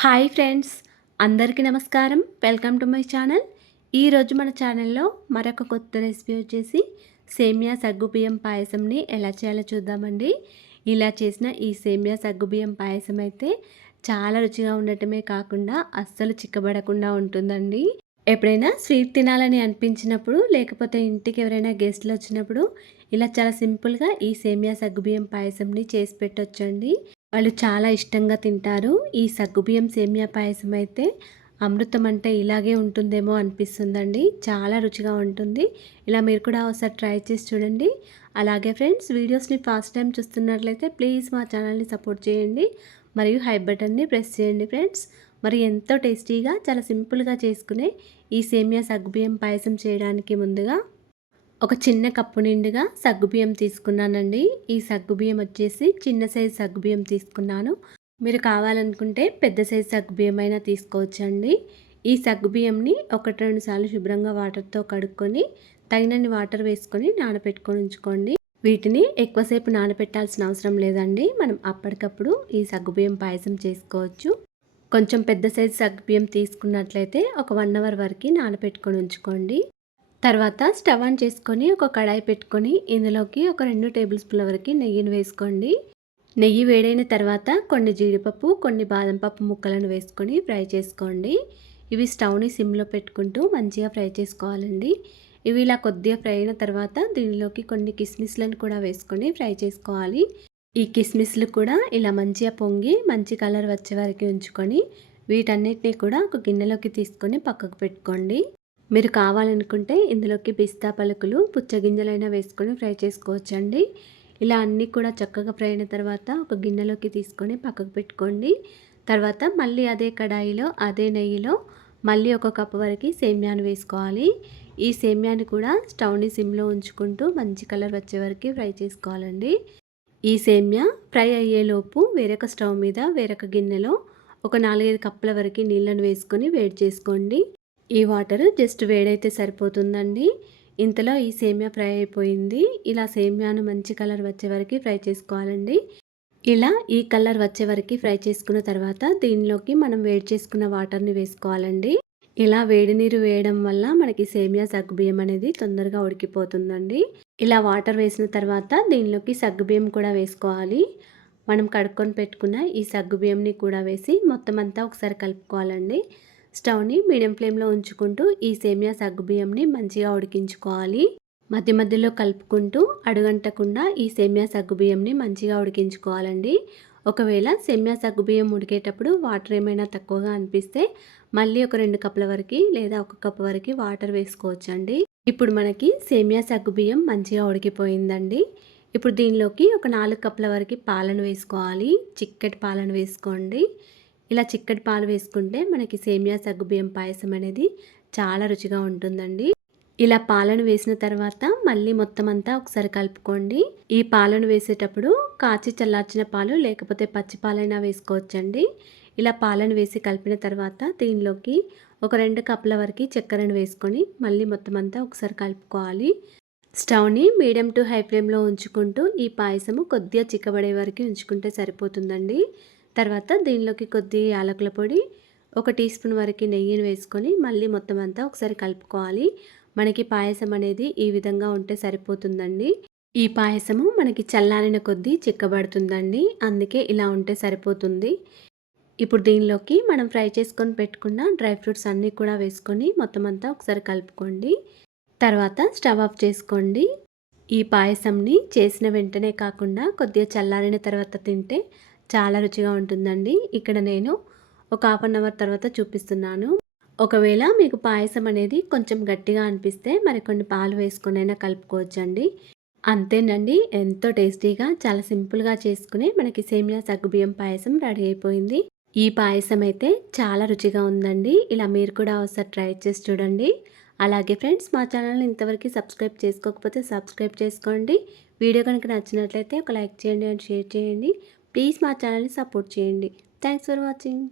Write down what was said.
Hi friends, అందరికీ నమస్కారం. Welcome to my channel. ఈరోజు మన ఛానల్లో మరొక కొత్త రెసిపీ వచ్చేసి సేమియా సగ్గుబియ్యం పాయసంని ఎలా చేయాలో చూద్దామండి. ఇలా చేసిన ఈ సేమియా సగ్గుబియ్యం పాయసం అయితే చాలా రుచిగా ఉండటమే కాకుండా అస్సలు చిక్కబడకుండా ఉంటుందండి. ఎప్పుడైనా స్వీట్ తినాలని అనిపించినప్పుడు, లేకపోతే ఇంటికి ఎవరైనా గెస్ట్లు వచ్చినప్పుడు ఇలా చాలా సింపుల్గా ఈ సేమియా సగ్గుబియ్యం పాయసంని చేసి పెట్టొచ్చండి. వాళ్ళు చాలా ఇష్టంగా తింటారు. ఈ సగ్గుబియ్యం సేమియా పాయసం అయితే అమృతం అంటే ఇలాగే ఉంటుందేమో అనిపిస్తుందండి. చాలా రుచిగా ఉంటుంది. ఇలా మీరు కూడా ఒకసారి ట్రై చేసి చూడండి. అలాగే ఫ్రెండ్స్, వీడియోస్ని ఫస్ట్ టైం చూస్తున్నట్లయితే ప్లీజ్ మా ఛానల్ని సపోర్ట్ చేయండి. మరియు హై బటన్ని ప్రెస్ చేయండి ఫ్రెండ్స్. మరి ఎంతో టేస్టీగా చాలా సింపుల్గా చేసుకునే ఈ సేమియా సగ్గుబియ్యం పాయసం చేయడానికి ముందుగా ఒక చిన్న కప్పు నిండుగా సగ్గుబియ్యం తీసుకున్నానండి. ఈ సగ్గుబియ్యం వచ్చేసి చిన్న సైజు సగ్గుబియ్యం తీసుకున్నాను. మీరు కావాలనుకుంటే పెద్ద సైజు సగ్గుబియ్యం అయినా తీసుకోవచ్చండి. ఈ సగ్గుబియ్యంని 1-2 సార్లు శుభ్రంగా వాటర్తో కడుక్కొని తగినన్ని వాటర్ వేసుకొని నానబెట్టుకొని ఉంచుకోండి. వీటిని ఎక్కువసేపు నానబెట్టాల్సిన అవసరం లేదండి. మనం అప్పటికప్పుడు ఈ సగ్గుబియ్యం పాయసం చేసుకోవచ్చు. కొంచెం పెద్ద సైజు సగ్గుబియ్యం తీసుకున్నట్లయితే ఒక 1 అవర్ వరకు నానబెట్టుకొని ఉంచుకోండి. తర్వాత స్టవ్ ఆన్ చేసుకొని ఒక కడాయి పెట్టుకొని ఇందులోకి ఒక 2 టేబుల్ స్పూన్ల వరకు నెయ్యిని వేసుకోండి. నెయ్యి వేడైన తర్వాత కొన్ని జీడిపప్పు, కొన్ని బాదం పప్పు ముక్కలను వేసుకొని ఫ్రై చేసుకోండి. ఇవి స్టవ్ని సిమ్లో పెట్టుకుంటూ మంచిగా ఫ్రై చేసుకోవాలండి. ఇవి ఇలా కొద్దిగా ఫ్రై అయిన తర్వాత దీనిలోకి కొన్ని కిస్మిస్లను కూడా వేసుకొని ఫ్రై చేసుకోవాలి. ఈ కిస్మిస్లు కూడా ఇలా మంచిగా పొంగి మంచి కలర్ వచ్చే వరకు ఉంచుకొని వీటన్నిటిని కూడా ఒక గిన్నెలోకి తీసుకొని పక్కకు పెట్టుకోండి. మీరు కావాలనుకుంటే ఇందులోకి పిస్తా పలుకులు, పుచ్చగింజలైనా వేసుకొని ఫ్రై చేసుకోవచ్చండి. ఇలా అన్నీ కూడా చక్కగా ఫ్రై అయిన తర్వాత ఒక గిన్నెలోకి తీసుకొని పక్కకు పెట్టుకోండి. తర్వాత మళ్ళీ అదే కడాయిలో అదే నెయ్యిలో మళ్ళీ ఒక కప్పు వరకు సేమ్యాను వేసుకోవాలి. ఈ సేమ్యాని కూడా స్టవ్ని సిమ్లో ఉంచుకుంటూ మంచి కలర్ వచ్చే వరకు ఫ్రై చేసుకోవాలండి. ఈ సేమ్యా ఫ్రై అయ్యేలోపు వేరొక స్టవ్ మీద వేరొక గిన్నెలో ఒక 4-5 కప్పుల వరకు నీళ్ళను వేసుకొని వేడి చేసుకోండి. ఈ వాటర్ జస్ట్ వేడైతే సరిపోతుందండి. ఇంతలో ఈ సేమియా ఫ్రై అయిపోయింది. ఇలా సేమియాను మంచి కలర్ వచ్చే వరకు ఫ్రై చేసుకోవాలండి. ఇలా ఈ కలర్ వచ్చే వరకు ఫ్రై చేసుకున్న తర్వాత దీనిలోకి మనం వేడి చేసుకున్న వాటర్ని వేసుకోవాలండి. ఇలా వేడి నీరు వేయడం వల్ల మనకి సేమియా సగ్గుబియ్యం అనేది తొందరగా ఉడికిపోతుందండి. ఇలా వాటర్ వేసిన తర్వాత దీనిలోకి సగ్గుబియ్యం కూడా వేసుకోవాలి. మనం కడుక్కొని పెట్టుకున్న ఈ సగ్గుబియ్యంని కూడా వేసి మొత్తం అంతా ఒకసారి కలుపుకోవాలండి. స్టవ్ని మీడియం ఫ్లేమ్లో ఉంచుకుంటూ ఈ సేమియా సగ్గుబియ్యంని మంచిగా ఉడికించుకోవాలి. మధ్య మధ్యలో కలుపుకుంటూ అడుగంటకుండా ఈ సేమియా సగ్గుబియ్యంని మంచిగా ఉడికించుకోవాలండి. ఒకవేళ సేమియా సగ్గుబియ్యం ఉడికేటప్పుడు వాటర్ ఏమైనా తక్కువగా అనిపిస్తే మళ్ళీ ఒక 2 కప్పుల వరకు లేదా 1 కప్పు వరకు వాటర్ వేసుకోవచ్చండి. ఇప్పుడు మనకి సేమియా సగ్గుబియ్యం మంచిగా ఉడికిపోయిందండి. ఇప్పుడు దీనిలోకి ఒక 4 కప్పుల వరకు పాలను వేసుకోవాలి. చిక్కటి పాలను వేసుకోండి. ఇలా చిక్కటి పాలు వేసుకుంటే మనకి సేమియా సగ్గుబియ్యం పాయసం అనేది చాలా రుచిగా ఉంటుందండి. ఇలా పాలను వేసిన తర్వాత మళ్ళీ మొత్తం అంతా ఒకసారి కలుపుకోండి. ఈ పాలను వేసేటప్పుడు కాచి చల్లార్చిన పాలు లేకపోతే పచ్చి పాలైనా వేసుకోవచ్చండి. ఇలా పాలను వేసి కలిపిన తర్వాత దీనిలోకి ఒక 2 కప్పుల వరకు చక్కెరను వేసుకొని మళ్ళీ మొత్తం అంతా ఒకసారి కలుపుకోవాలి. స్టవ్ని మీడియం టు హై ఫ్లేమ్లో ఉంచుకుంటూ ఈ పాయసము కొద్దిగా చిక్కబడే వరకు ఉంచుకుంటే సరిపోతుందండి. తర్వాత దీనిలోకి కొద్దిగా యాలకుల పొడి, 1 టీ స్పూన్ వరకు నెయ్యిని వేసుకొని మళ్ళీ మొత్తం అంతా ఒకసారి కలుపుకోవాలి. మనకి పాయసం అనేది ఈ విధంగా ఉంటే సరిపోతుందండి. ఈ పాయసము మనకి చల్లారిన కొద్దీ చిక్కబడుతుందండి. అందుకే ఇలా ఉంటే సరిపోతుంది. ఇప్పుడు దీనిలోకి మనం ఫ్రై చేసుకొని పెట్టుకున్న డ్రై ఫ్రూట్స్ అన్నీ కూడా వేసుకొని మొత్తం అంతా ఒకసారి కలుపుకోండి. తర్వాత స్టవ్ ఆఫ్ చేసుకోండి. ఈ పాయసంని చేసిన వెంటనే కాకుండా కొద్దిగా చల్లారిన తర్వాత తింటే చాలా రుచిగా ఉంటుందండి. ఇక్కడ నేను ఒక హాఫ్ అన్ అవర్ తర్వాత చూపిస్తున్నాను. ఒకవేళ మీకు పాయసం అనేది కొంచెం గట్టిగా అనిపిస్తే మరికొన్ని పాలు వేసుకొనైనా కలుపుకోవచ్చండి. అంతేనండి, ఎంతో టేస్టీగా చాలా సింపుల్గా చేసుకుని మనకి సేమియా సగ్గుబియ్యం పాయసం రెడీ అయిపోయింది. ఈ పాయసం అయితే చాలా రుచిగా ఉందండి. ఇలా మీరు కూడా ఒకసారి ట్రై చేసి చూడండి. అలాగే ఫ్రెండ్స్, మా ఛానల్ని ఇంతవరకు సబ్స్క్రైబ్ చేసుకోకపోతే సబ్స్క్రైబ్ చేసుకోండి. వీడియో కనుక నచ్చినట్లయితే ఒక లైక్ చేయండి అండ్ షేర్ చేయండి. ప్లీజ్ మా ఛానల్ని సపోర్ట్ చేయండి. Thanks for watching.